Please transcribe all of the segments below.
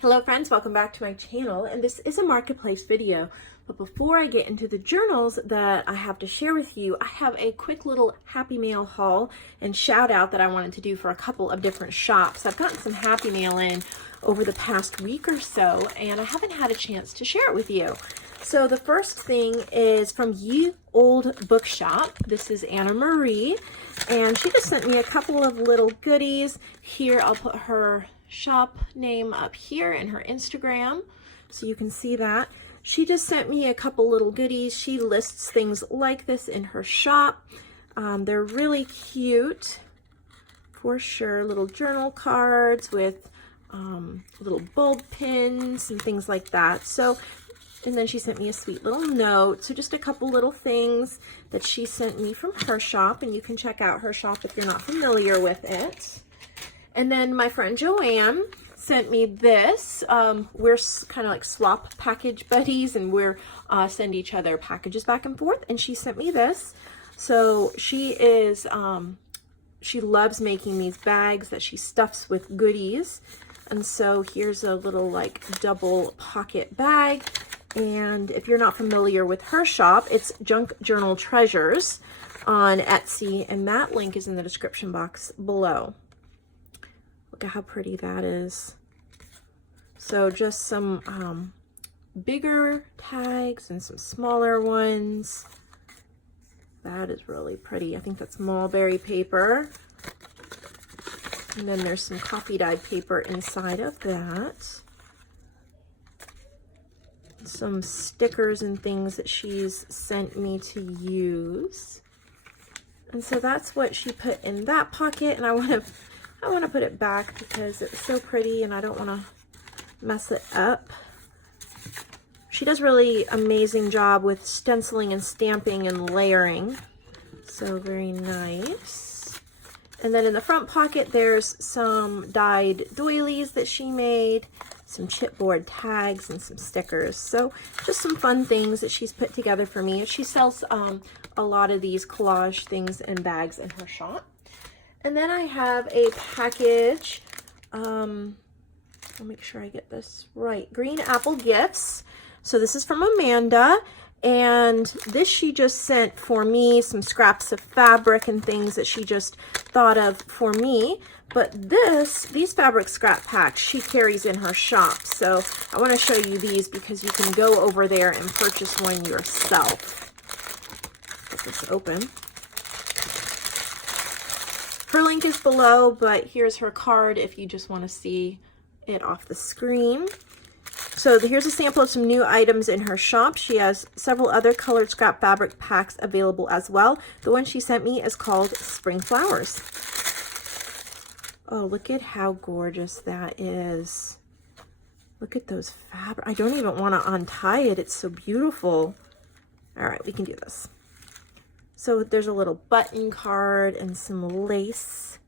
Hello friends, welcome back to my channel, and this is a marketplace video. But before I get into the journals that I have to share with you, I have a quick little Happy Mail haul and shout out that I wanted to do for a couple of different shops. I've gotten some Happy Mail in over the past week or so, and I haven't had a chance to share it with you. So the first thing is from Ye Old Bookshop. This is Anna Marie, and she just sent me a couple of little goodies. Here, I'll put her shop name up here and her Instagram so you can see that. She just sent me a couple little goodies. She lists things like this in her shop. They're really cute for sure. Little journal cards with little bulb pins and things like that. So, and then she sent me a sweet little note. So just a couple little things that she sent me from her shop, and you can check out her shop if you're not familiar with it. And then my friend Joanne sent me this. We're kind of like swap package buddies, and we're send each other packages back and forth. And she sent me this. So she is, she loves making these bags that she stuffs with goodies. And so here's a little like double pocket bag. And if you're not familiar with her shop, it's Junk Journal Treasures on Etsy, and that link is in the description box below. Look at how pretty that is. So just some bigger tags and some smaller ones. That is really pretty. I think that's mulberry paper. And then there's some coffee dyed paper inside of that. Some stickers and things that she's sent me to use. And so that's what she put in that pocket, and I want to put it back because it's so pretty and I don't want to mess it up. She does really amazing job with stenciling and stamping and layering. So very nice. And then in the front pocket, there's some dyed doilies that she made, some chipboard tags, and some stickers. So just some fun things that she's put together for me. She sells a lot of these collage things and bags in her shop. And then I have a package, I'll make sure I get this right, Green Apple Gifts. So this is from Amanda, and this she just sent for me, some scraps of fabric and things that she just thought of for me. But these fabric scrap packs she carries in her shop. So I want to show you these because you can go over there and purchase one yourself. Get this open. Her link is below, but here's her card if you just want to see it off the screen. So here's a sample of some new items in her shop. She has several other colored scrap fabric packs available as well. The one she sent me is called Spring Flowers. Oh, look at how gorgeous that is. Look at those fabric. I don't even want to untie it. It's so beautiful. All right, we can do this. So there's a little button card and some lace.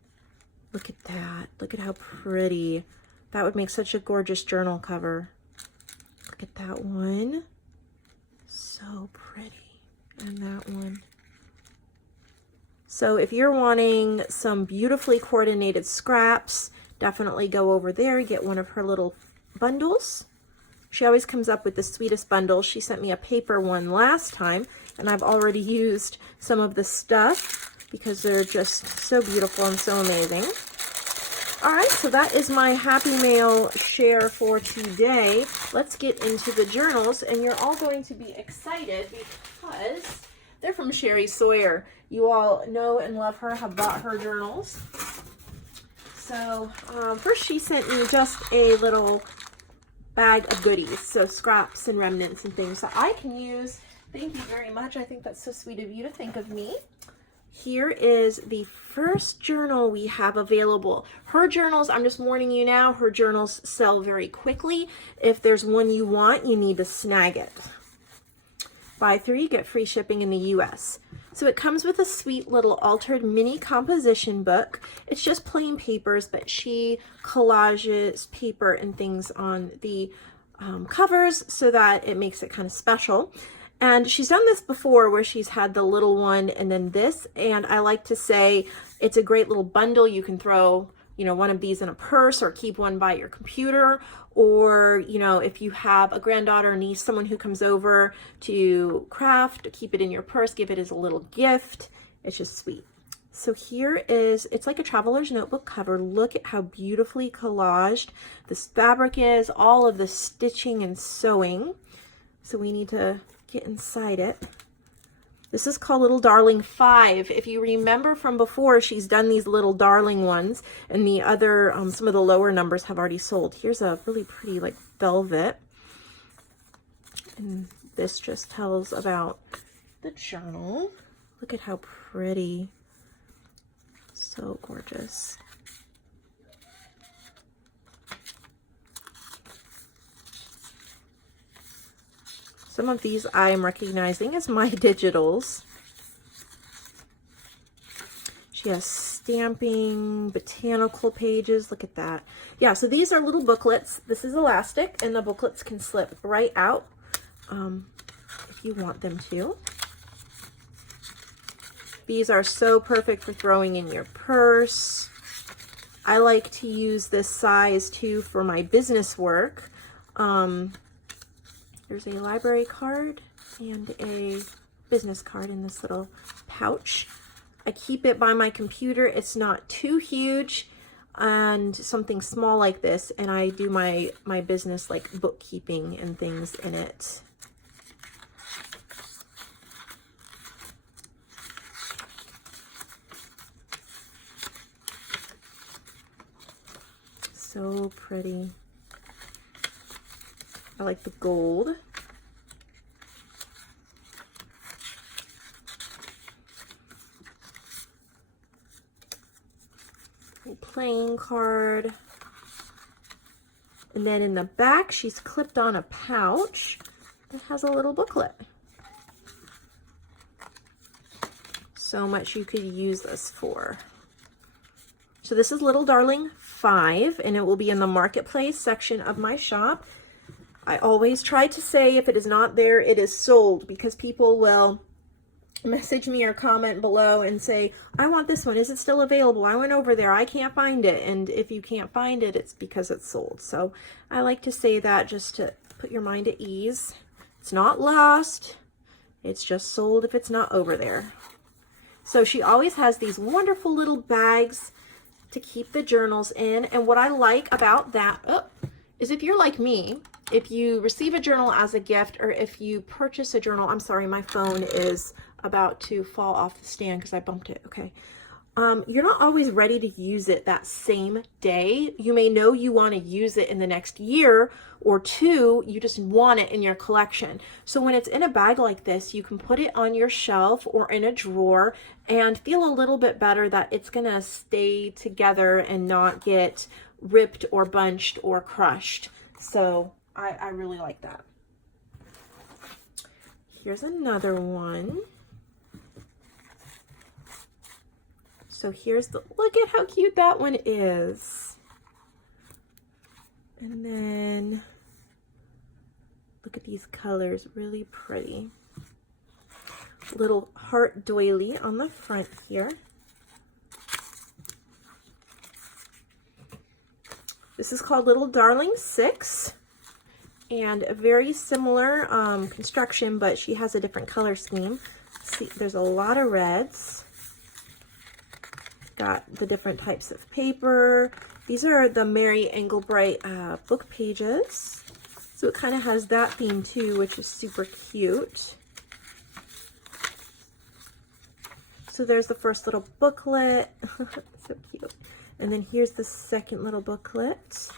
Look at that. Look at how pretty. That would make such a gorgeous journal cover. Look at that one. So pretty. And that one. So if you're wanting some beautifully coordinated scraps, definitely go over there, get one of her little bundles. She always comes up with the sweetest bundles. She sent me a paper one last time, and I've already used some of the stuff because they're just so beautiful and so amazing. All right, so that is my Happy Mail share for today. Let's get into the journals, and you're all going to be excited because they're from Sawyer. You all know and love her, have bought her journals. So first she sent me just a little bag of goodies, so scraps and remnants and things that I can use. Thank you very much. I think that's so sweet of you to think of me. Here is the first journal we have available. Her journals, I'm just warning you now, her journals sell very quickly. If there's one you want, you need to snag it. Buy 3, get free shipping in the US. So it comes with a sweet little altered mini composition book. It's just plain papers, but she collages paper and things on the covers so that it makes it kind of special. And she's done this before where she's had the little one and then this, and I like to say it's a great little bundle. You can throw, you know, one of these in a purse or keep one by your computer, or, you know, if you have a granddaughter, niece, someone who comes over to craft, keep it in your purse, give it as a little gift. It's just sweet. So here is, it's like a traveler's notebook cover. Look at how beautifully collaged this fabric is, all of the stitching and sewing. So we need to get inside it. This is called Little Darling 5. If you remember from before, she's done these Little Darling ones, and the other, some of the lower numbers have already sold. Here's a really pretty like velvet. And this just tells about the journal. Look at how pretty. So gorgeous. Some of these I am recognizing as my digitals. She has stamping, botanical pages. Look at that. Yeah, so these are little booklets. This is elastic, and the booklets can slip right out if you want them to. These are so perfect for throwing in your purse. I like to use this size too for my business work. There's a library card and a business card in this little pouch. I keep it by my computer. It's not too huge, and something small like this, and I do my business like bookkeeping and things in it. So pretty. I like the gold. A playing card. And then in the back, she's clipped on a pouch that has a little booklet. So much you could use this for. So this is Little Darling 5, and it will be in the marketplace section of my shop. I always try to say if it is not there, it is sold, because people will message me or comment below and say, I want this one. Is it still available? I went over there. I can't find it. And if you can't find it, it's because it's sold. So I like to say that just to put your mind at ease. It's not lost. It's just sold if it's not over there. So she always has these wonderful little bags to keep the journals in. And what I like about that is if you're like me, if you receive a journal as a gift, or if you purchase a journal, I'm sorry, my phone is about to fall off the stand because I bumped it. Okay. You're not always ready to use it that same day. You may know you want to use it in the next year or two. You just want it in your collection. So when it's in a bag like this, you can put it on your shelf or in a drawer and feel a little bit better that it's going to stay together and not get ripped or bunched or crushed. So I really like that. Here's another one. So here's the, look at how cute that one is. And then look at these colors, really pretty. Little heart doily on the front here. This is called Little Darling 6, and a very similar construction, but she has a different color scheme. See, there's a lot of reds. Got the different types of paper. These are the Mary Engelbright book pages. So it kind of has that theme too, which is super cute. So there's the first little booklet. So cute. And then here's the second little booklet.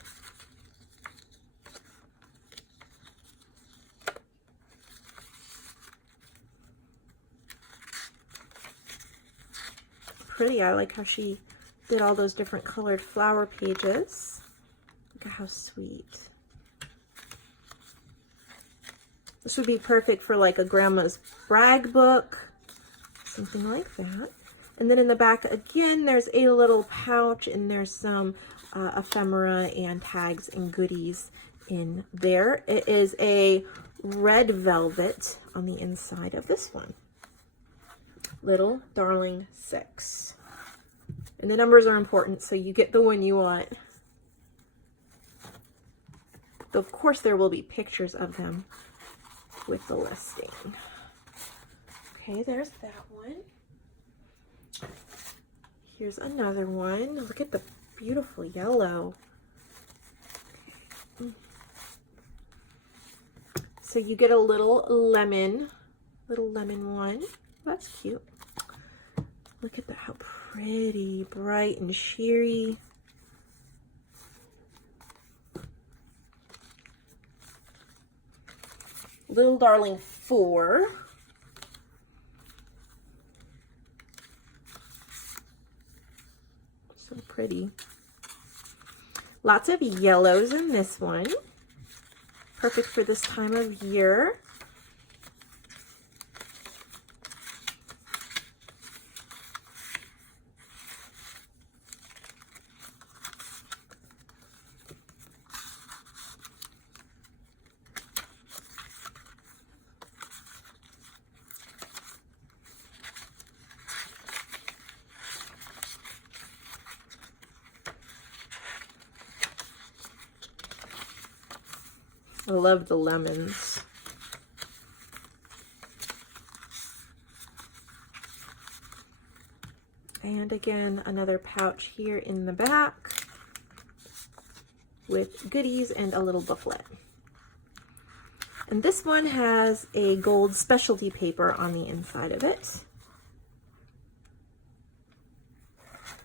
Pretty. I like how she did all those different colored flower pages. Look at how sweet. This would be perfect for like a grandma's brag book, something like that. And then in the back again, there's a little pouch, and there's some ephemera and tags and goodies in there. It is a red velvet on the inside of this one. Little Darling 6. And the numbers are important, so you get the one you want. Of course, there will be pictures of them with the listing. Okay, there's that one. Here's another one. Look at the beautiful yellow. Okay. So you get a little lemon one. That's cute. Look at that, how pretty, bright and cheery. Little Darling 4. So pretty. Lots of yellows in this one. Perfect for this time of year. I love the lemons. And again, another pouch here in the back with goodies and a little booklet. And this one has a gold specialty paper on the inside of it.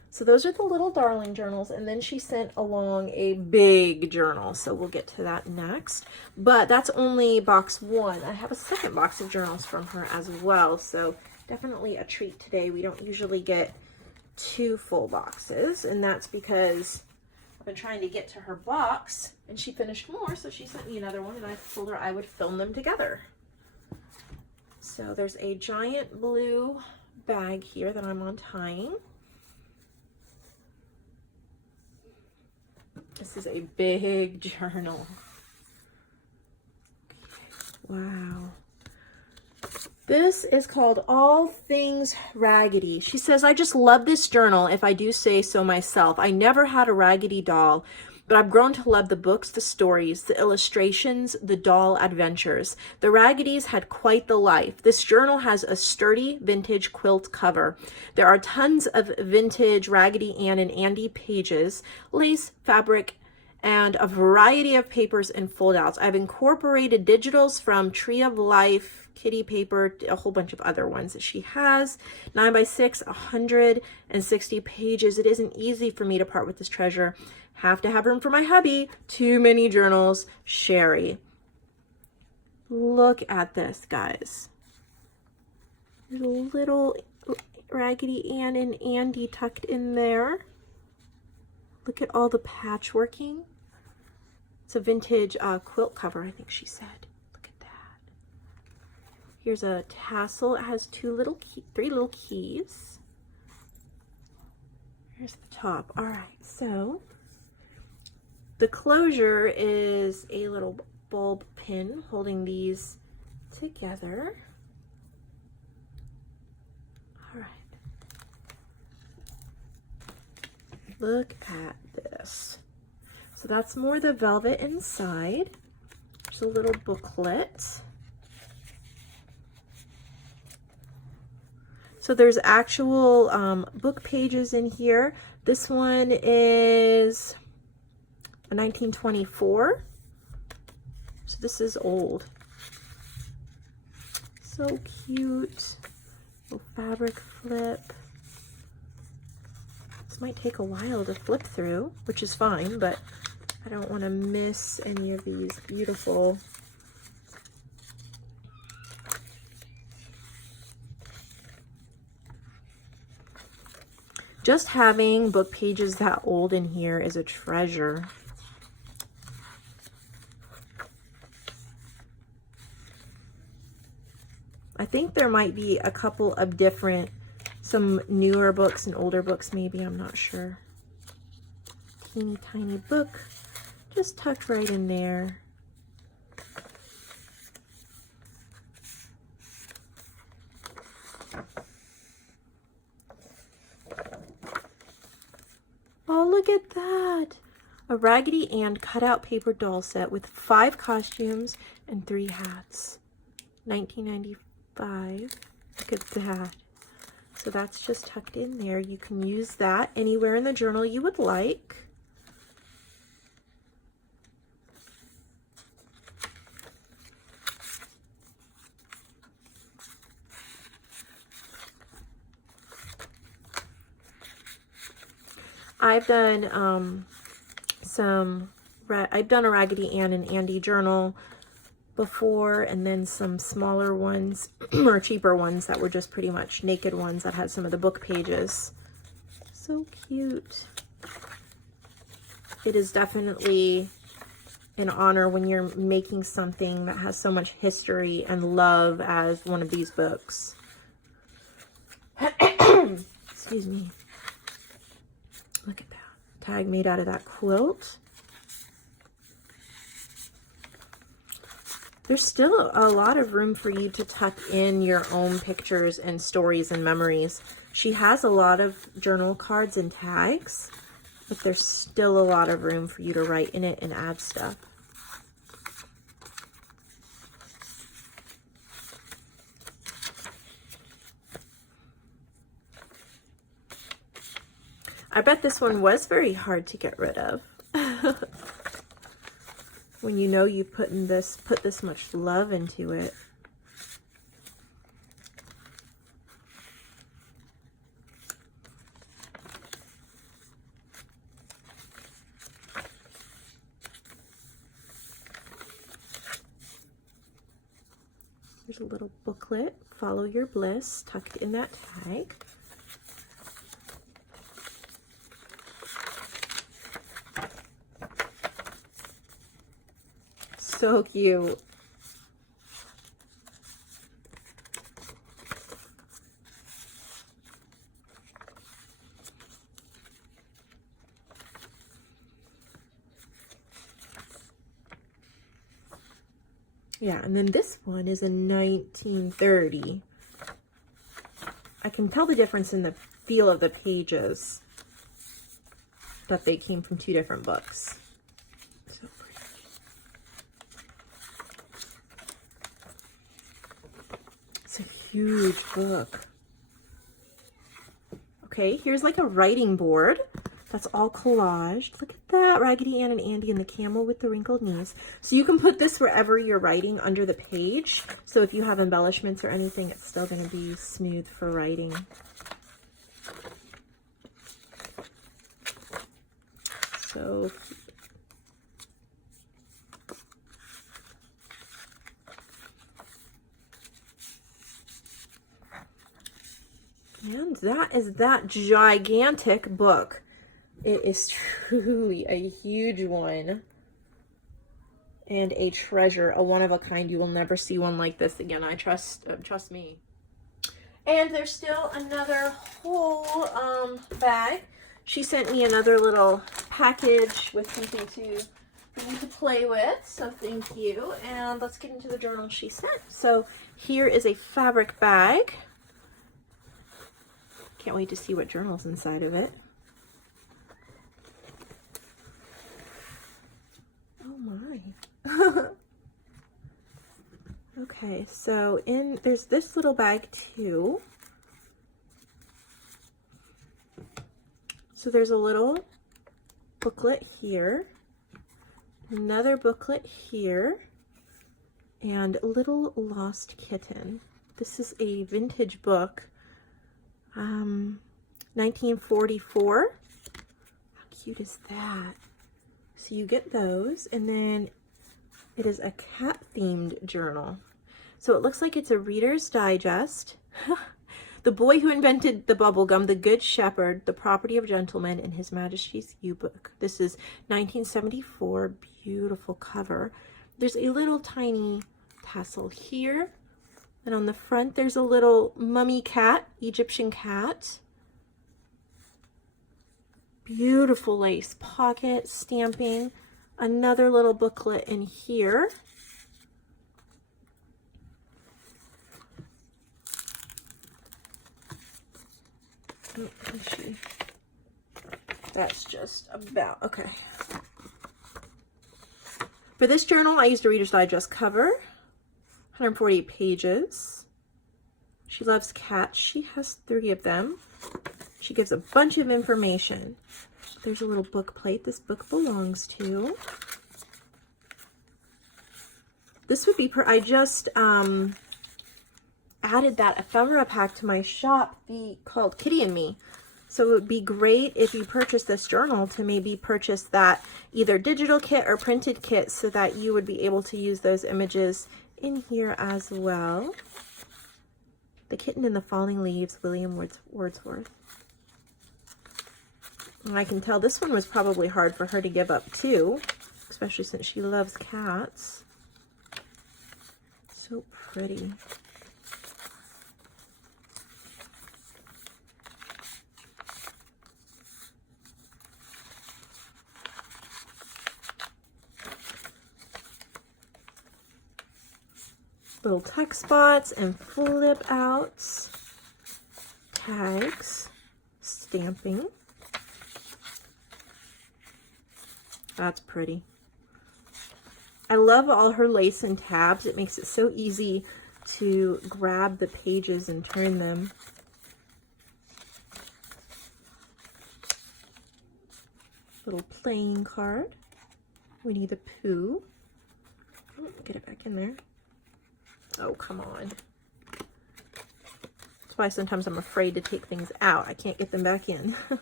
So those are the Little Darling journals, and then she sent along a big journal, so we'll get to that next. But that's only box 1. I have a second box of journals from her as well, so definitely a treat today. We don't usually get 2 full boxes, and that's because I've been trying to get to her box, and she finished more, so she sent me another one, and I told her I would film them together. So there's a giant blue bag here that I'm untying. This is a big journal. Okay. Wow. This is called All Things Raggedy. She says, I just love this journal, if I do say so myself. I never had a Raggedy doll, but I've grown to love the books, the stories, the illustrations, the doll adventures. The Raggedys had quite the life. This journal has a sturdy vintage quilt cover. There are tons of vintage Raggedy Ann and Andy pages, lace, fabric, and a variety of papers and foldouts. I've incorporated digitals from Tree of Life, kitty paper, a whole bunch of other ones that she has. 9x6, 160 pages. It isn't easy for me to part with this treasure. Have to have room for my hubby. Too many journals. Cheri. Look at this, guys. There's a little Raggedy Ann and Andy tucked in there. Look at all the patchworking. It's a vintage quilt cover, I think she said. Look at that. Here's a tassel. It has 3 little keys. Here's the top. All right, so the closure is a little bulb pin holding these together. All right. Look at this. So that's more the velvet inside. There's a little booklet. So there's actual book pages in here. This one is a 1924. So this is old. So cute. Little fabric flip. This might take a while to flip through, which is fine, but I don't want to miss any of these beautiful just having book pages that old in here is a treasure. I think there might be a couple of different, some newer books and older books maybe, I'm not sure. Teeny tiny book, just tucked right in there. Look at that. A Raggedy Ann cutout paper doll set with 5 costumes and 3 hats. 1995. Look at that. So that's just tucked in there. You can use that anywhere in the journal you would like. I've done I've done a Raggedy Ann and Andy journal before, and then some smaller ones or cheaper ones that were just pretty much naked ones that had some of the book pages. So cute. It is definitely an honor when you're making something that has so much history and love as one of these books. Excuse me. Look at that. Tag made out of that quilt. There's still a lot of room for you to tuck in your own pictures and stories and memories. She has a lot of journal cards and tags, but there's still a lot of room for you to write in it and add stuff. I bet this one was very hard to get rid of. When you know you've put this much love into it. There's a little booklet, Follow Your Bliss, tucked in that tag. So cute. Yeah, and then this one is in 1930. I can tell the difference in the feel of the pages, that they came from 2 different books. So pretty. It's a huge book. Okay, here's like a writing board. That's all collaged. Look at that, Raggedy Ann and Andy and the camel with the wrinkled knees. So you can put this wherever you're writing under the page. So if you have embellishments or anything, it's still going to be smooth for writing. So and that is that gigantic book. It is truly a huge one and a treasure, a one of a kind. You will never see one like this again. I trust me. And there's still another whole bag. She sent me another little package with something for me to play with. So thank you. And let's get into the journal she sent. So here is a fabric bag. Can't wait to see what journal's inside of it. Oh my. Okay, so there's this little bag too. So there's a little booklet here, another booklet here, and Little Lost Kitten. This is a vintage book, 1944. How cute is that? So you get those, and then it is a cat-themed journal. So it looks like it's a Reader's Digest. The Boy Who Invented the Bubblegum, The Good Shepherd, The Property of Gentlemen, and His Majesty's U-Book. This is 1974, beautiful cover. There's a little tiny tassel here, and on the front there's a little mummy cat, Egyptian cat. Beautiful lace pocket, stamping, another little booklet in here. That's just about, okay. For this journal, I used a Reader's Digest cover, 148 pages. She loves cats. She has 3 of them. She gives a bunch of information. There's a little book plate this book belongs to. This would be, I just added that ephemera pack to my shop called Kitty and Me. So it would be great if you purchase this journal to maybe purchase that either digital kit or printed kit so that you would be able to use those images in here as well. The Kitten in the Falling Leaves, William Wordsworth. And I can tell this one was probably hard for her to give up too, especially since she loves cats. So pretty. Little text spots and flip outs, tags, stamping. That's pretty. I love all her lace and tabs. It makes it so easy to grab the pages and turn them. Little playing card. Winnie the Pooh. Oh, get it back in there. Oh, come on. That's why sometimes I'm afraid to take things out. I can't get them back in. The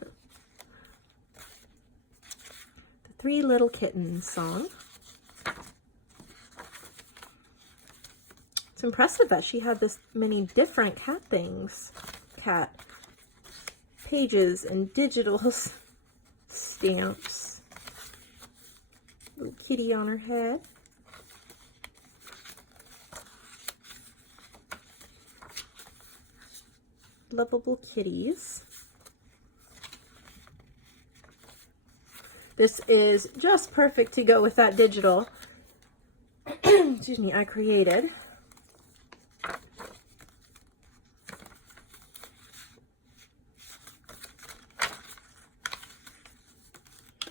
3 Little Kittens song. It's impressive that she had this many different cat things. Cat pages and digital stamps. Little kitty on her head. Lovable kitties. This is just perfect to go with that digital. Excuse me, I created.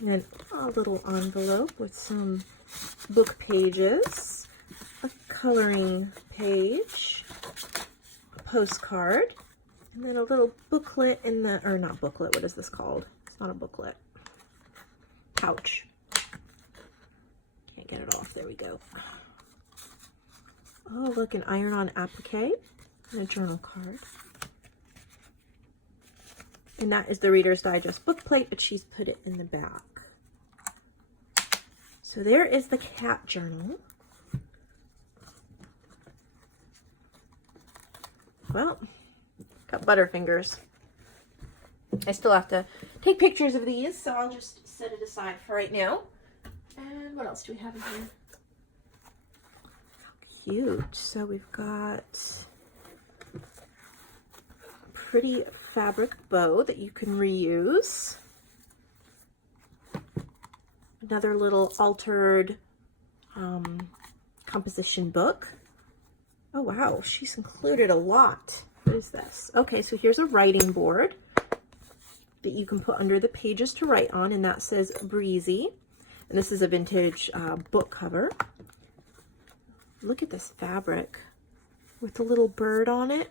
And then a little envelope with some book pages, a coloring page, a postcard, and then a little booklet in the, or not booklet, what is this called? It's not a booklet. Pouch. Can't get it off. There we go. Oh, look, an iron-on applique and a journal card. And that is the Reader's Digest book plate, but she's put it in the back. So there is the cat journal. Well, got butterfingers. I still have to take pictures of these, so I'll just set it aside for right now. And what else do we have in here? How cute. So we've got a pretty fabric bow that you can reuse. Another little altered composition book. Oh wow, she's included a lot. What is this? Okay, so here's a writing board that you can put under the pages to write on, and that says Breezy. And this is a vintage book cover. Look at this fabric with the little bird on it.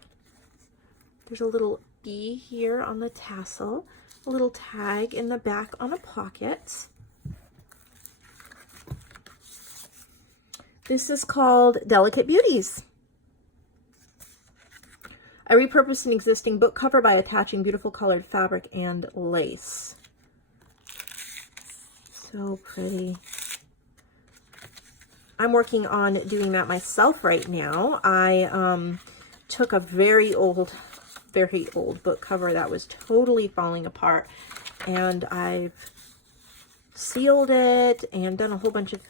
There's a little bee here on the tassel, a little tag in the back on a pocket. This is called Delicate Beauties. I repurposed an existing book cover by attaching beautiful colored fabric and lace. So pretty. I'm working on doing that myself right now. I took a very old book cover that was totally falling apart, and I've sealed it and done a whole bunch of,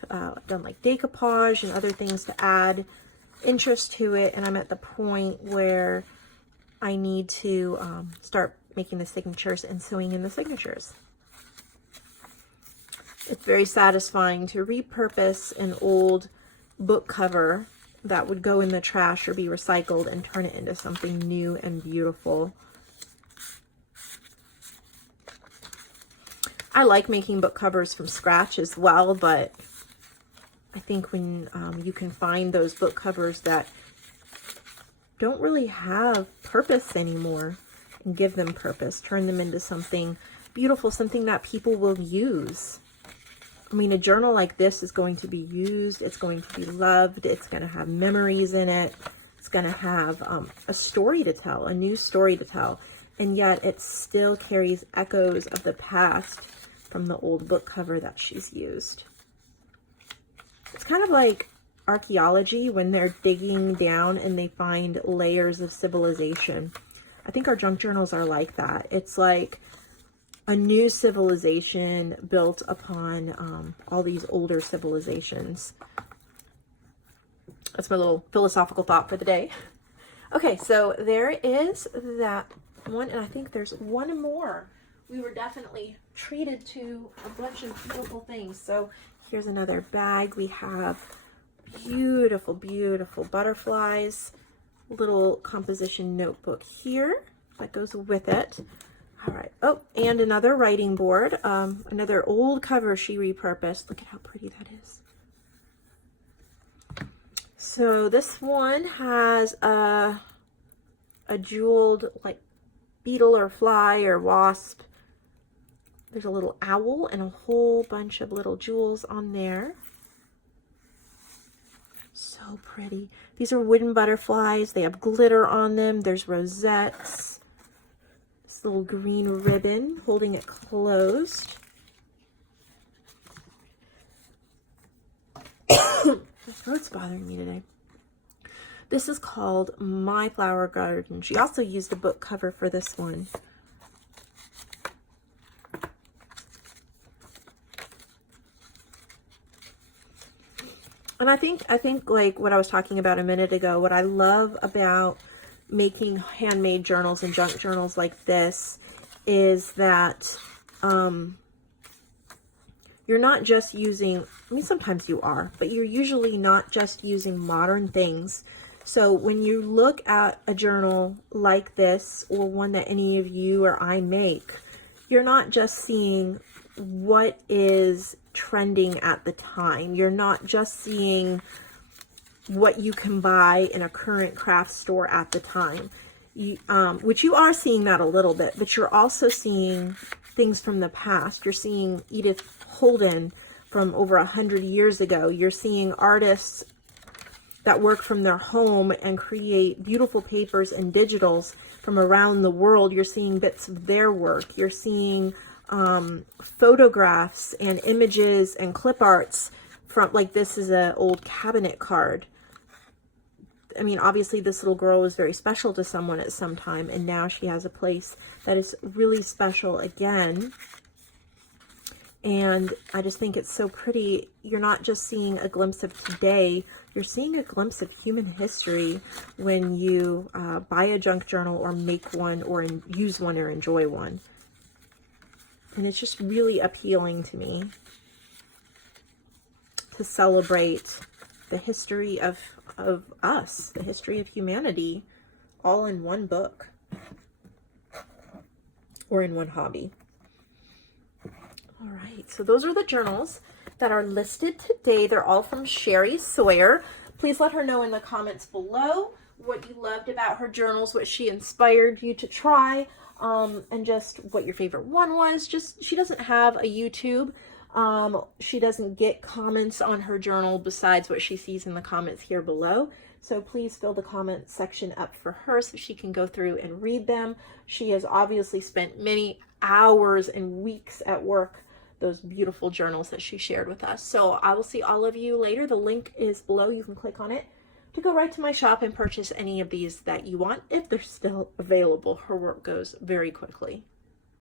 done like decoupage and other things to add interest to it, and I'm at the point where I need to start making the signatures and sewing in the signatures. It's very satisfying to repurpose an old book cover that would go in the trash or be recycled and turn it into something new and beautiful. I like making book covers from scratch as well, but I think when you can find those book covers that don't really have purpose anymore and give them purpose, turn them into something beautiful, something that people will use. I mean, a journal like this is going to be used, it's going to be loved, it's going to have memories in it, it's going to have a story to tell, a new story to tell, and yet it still carries echoes of the past from the old book cover that she's used. It's kind of like archaeology when they're digging down and they find layers of civilization. I think our junk journals are like that. It's like a new civilization built upon all these older civilizations. That's my little philosophical thought for the day. Okay, so there is that one, and I think there's one more. We were definitely treated to a bunch of beautiful things. So here's another bag. We have beautiful, beautiful butterflies. Little composition notebook here that goes with it. All right. Oh, and another writing board. Another old cover she repurposed. Look at how pretty that is. So this one has a jeweled like beetle or fly or wasp. There's a little owl and a whole bunch of little jewels on there. So pretty. These are wooden butterflies. They have glitter on them. There's rosettes. This little green ribbon holding it closed. My throat's bothering me today. This is called My Flower Garden. She also used a book cover for this one. And I think like what I was talking about a minute ago, what I love about making handmade journals and junk journals like this is that you're not just using, I mean, sometimes you are, but you're usually not just using modern things. So when you look at a journal like this, or one that any of you or I make, you're not just seeing what is trending at the time. You're not just seeing what you can buy in a current craft store at the time, which you are seeing that a little bit, but you're also seeing things from the past. You're seeing Edith Holden from over 100 years ago. You're seeing artists that work from their home and create beautiful papers and digitals from around the world. You're seeing bits of their work. You're seeing photographs and images and clip arts from, like, this is an old cabinet card. I mean, obviously this little girl was very special to someone at some time, and now she has a place that is really special again. And I just think it's so pretty. You're not just seeing a glimpse of today, you're seeing a glimpse of human history when you buy a junk journal or make one or use one or enjoy one. And it's just really appealing to me to celebrate the history of us, the history of humanity, all in one book or in one hobby. All right, so those are the journals that are listed today. They're all from Cheri Sawyer. Please let her know in the comments below what you loved about her journals, what she inspired you to try, and just what your favorite one was. Just, she doesn't have a YouTube. She doesn't get comments on her journal besides what she sees in the comments here below. So please fill the comment section up for her so she can go through and read them. She has obviously spent many hours and weeks at work, those beautiful journals that she shared with us. So I will see all of you later. The link is below. You can click on it to go right to my shop and purchase any of these that you want if they're still available. Her work goes very quickly.